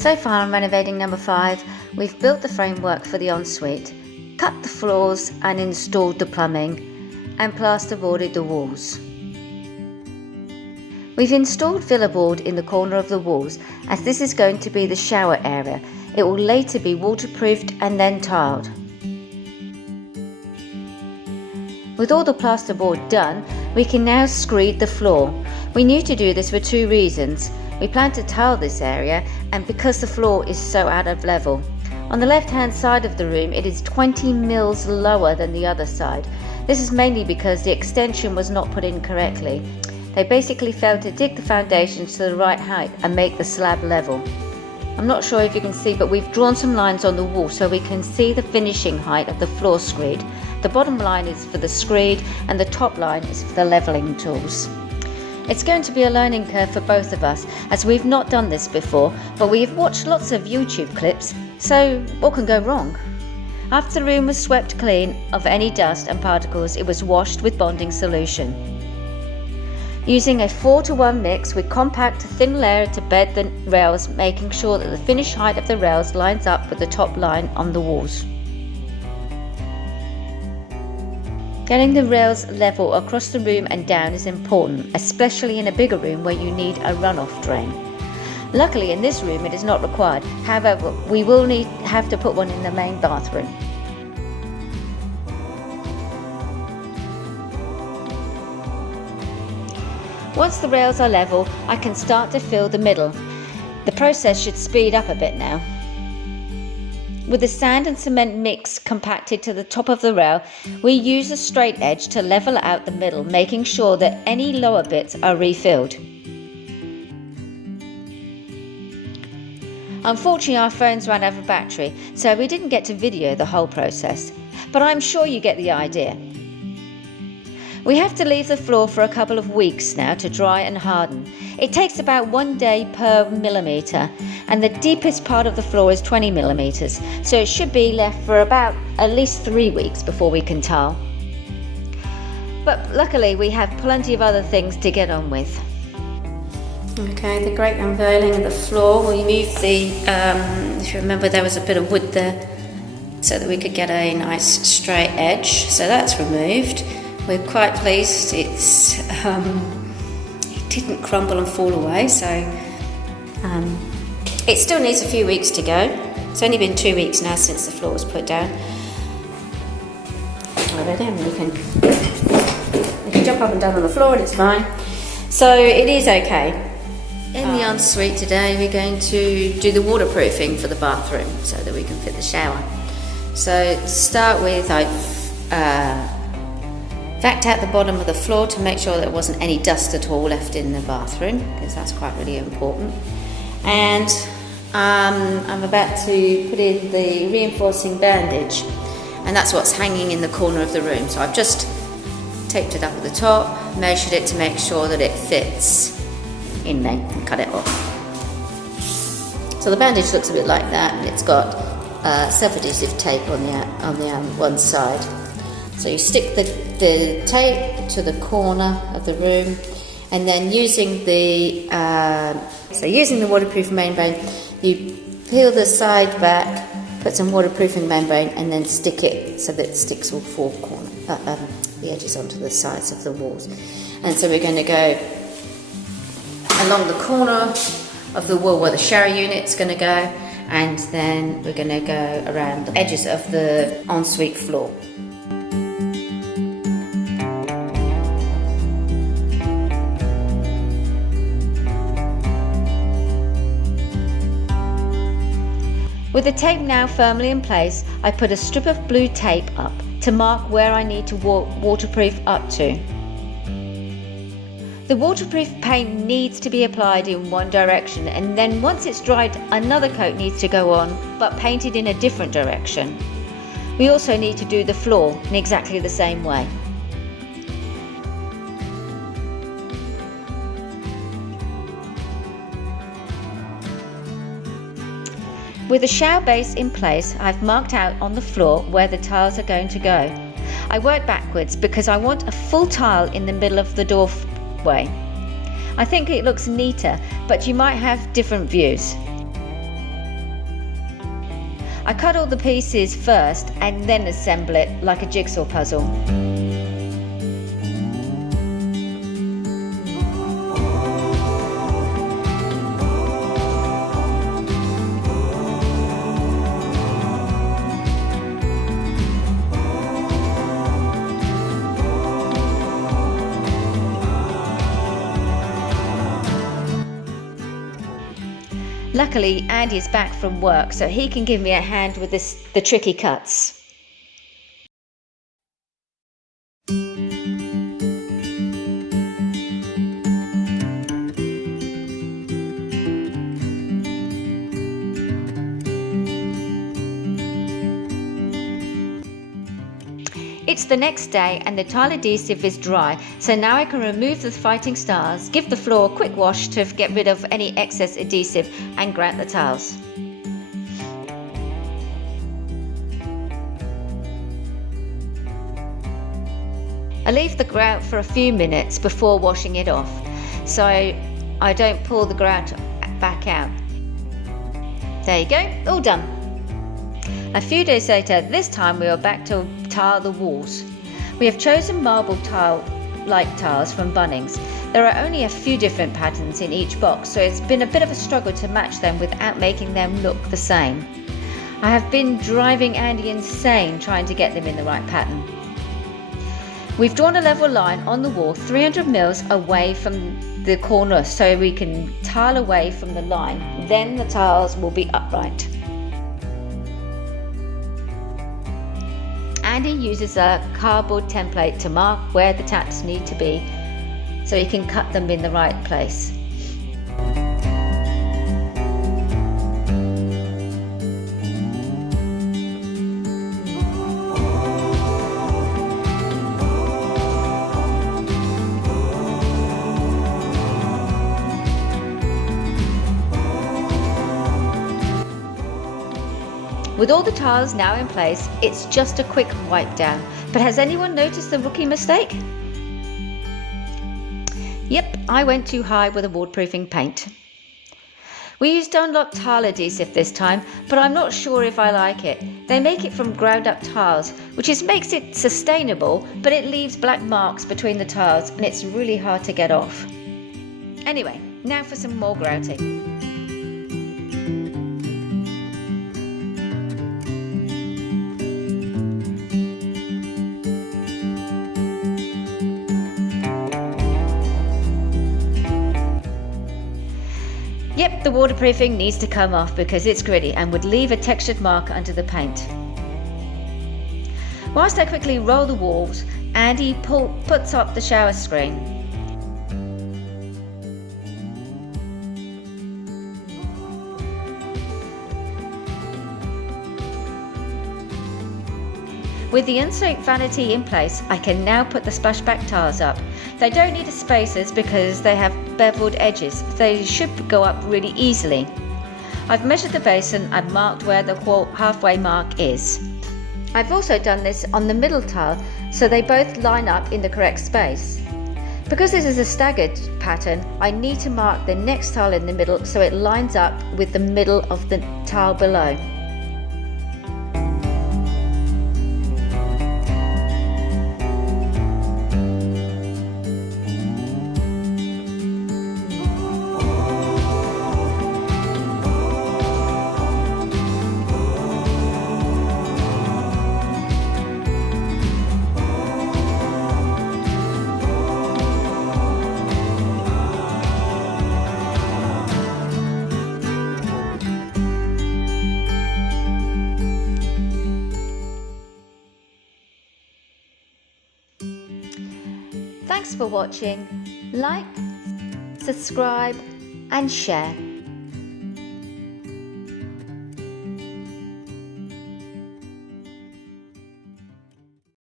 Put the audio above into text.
So far on renovating number 5, we've built the framework for the ensuite, cut the floors and installed the plumbing, and plasterboarded the walls. We've installed villa board in the corner of the walls, as this is going to be the shower area. It will later be waterproofed and then tiled. With all the plasterboard done, we can now screed the floor. We need to do this for 2 reasons. We plan to tile this area, and because the floor is so out of level. On the left hand side of the room, it is 20 mils lower than the other side. This is mainly because the extension was not put in correctly. They basically failed to dig the foundations to the right height and make the slab level. I'm not sure if you can see, but we've drawn some lines on the wall so we can see the finishing height of the floor screed. The bottom line is for the screed and the top line is for the levelling tools. It's going to be a learning curve for both of us, as we've not done this before, but we've watched lots of YouTube clips, so what can go wrong? After the room was swept clean of any dust and particles, it was washed with bonding solution. Using a 4:1 mix, we compact a thin layer to bed the rails, making sure that the finished height of the rails lines up with the top line on the walls. Getting the rails level across the room and down is important, especially in a bigger room where you need a runoff drain. Luckily in this room it is not required, however we will have to put one in the main bathroom. Once the rails are level, I can start to fill the middle. The process should speed up a bit now. With the sand and cement mix compacted to the top of the rail, we use a straight edge to level out the middle, making sure that any lower bits are refilled. Unfortunately, our phones ran out of battery, so we didn't get to video the whole process, but I'm sure you get the idea. We have to leave the floor for a couple of weeks now to dry and harden. It takes about 1 day per millimetre, and the deepest part of the floor is 20 millimetres, so it should be left for about at least 3 weeks before we can tile. But luckily we have plenty of other things to get on with. Okay, the great unveiling of the floor. We moved if you remember, there was a bit of wood there so that we could get a nice straight edge, so that's removed. We're quite pleased it didn't crumble and fall away, so it still needs a few weeks to go. It's only been 2 weeks now since the floor was put down. You can jump up and down on the floor and it's fine. So it is okay. In the ensuite today we're going to do the waterproofing for the bathroom so that we can fit the shower. So to start with, I've vacked out the bottom of the floor to make sure there wasn't any dust at all left in the bathroom, because that's quite really important. And I'm about to put in the reinforcing bandage, and that's what's hanging in the corner of the room. So I've just taped it up at the top, measured it to make sure that it fits in there, and cut it off. So the bandage looks a bit like that, and it's got self-adhesive tape on the one side. So you stick the tape to the corner of the room, and then using the waterproof membrane, you peel the side back, put some waterproofing membrane, and then stick it so that it sticks all 4 corners, the edges onto the sides of the walls. And so we're going to go along the corner of the wall where the shower unit's going to go, and then we're going to go around the edges of the ensuite floor. With the tape now firmly in place, I put a strip of blue tape up to mark where I need to waterproof up to. The waterproof paint needs to be applied in one direction, and then once it's dried, another coat needs to go on, but painted in a different direction. We also need to do the floor in exactly the same way. With the shower base in place, I've marked out on the floor where the tiles are going to go. I work backwards because I want a full tile in the middle of the doorway. I think it looks neater, but you might have different views. I cut all the pieces first and then assemble it like a jigsaw puzzle. Luckily, Andy is back from work, so he can give me a hand with the tricky cuts. It's the next day and the tile adhesive is dry, so now I can remove the fighting stars, give the floor a quick wash to get rid of any excess adhesive and grout the tiles. I leave the grout for a few minutes before washing it off, so I don't pull the grout back out. There you go, all done. A few days later, this time we are back to tile the walls. We have chosen marble tile-like tiles from Bunnings. There are only a few different patterns in each box, so it's been a bit of a struggle to match them without making them look the same. I have been driving Andy insane trying to get them in the right pattern. We've drawn a level line on the wall 300 mils away from the corner so we can tile away from the line, then the tiles will be upright. Andy uses a cardboard template to mark where the taps need to be so he can cut them in the right place. With all the tiles now in place, it's just a quick wipe down. But has anyone noticed the rookie mistake? Yep, I went too high with the waterproofing paint. We used Dunlop tile adhesive this time, but I'm not sure if I like it. They make it from ground up tiles, which makes it sustainable, but it leaves black marks between the tiles and it's really hard to get off. Anyway, now for some more grouting. Yep, the waterproofing needs to come off because it's gritty and would leave a textured mark under the paint. Whilst I quickly roll the walls, Andy puts up the shower screen. With the insert vanity in place, I can now put the splashback tiles up. They don't need spacers because they have beveled edges. They should go up really easily. I've measured the basin and marked where the halfway mark is. I've also done this on the middle tile so they both line up in the correct space. Because this is a staggered pattern, I need to mark the next tile in the middle so it lines up with the middle of the tile below. Thanks for watching. Like, subscribe and share.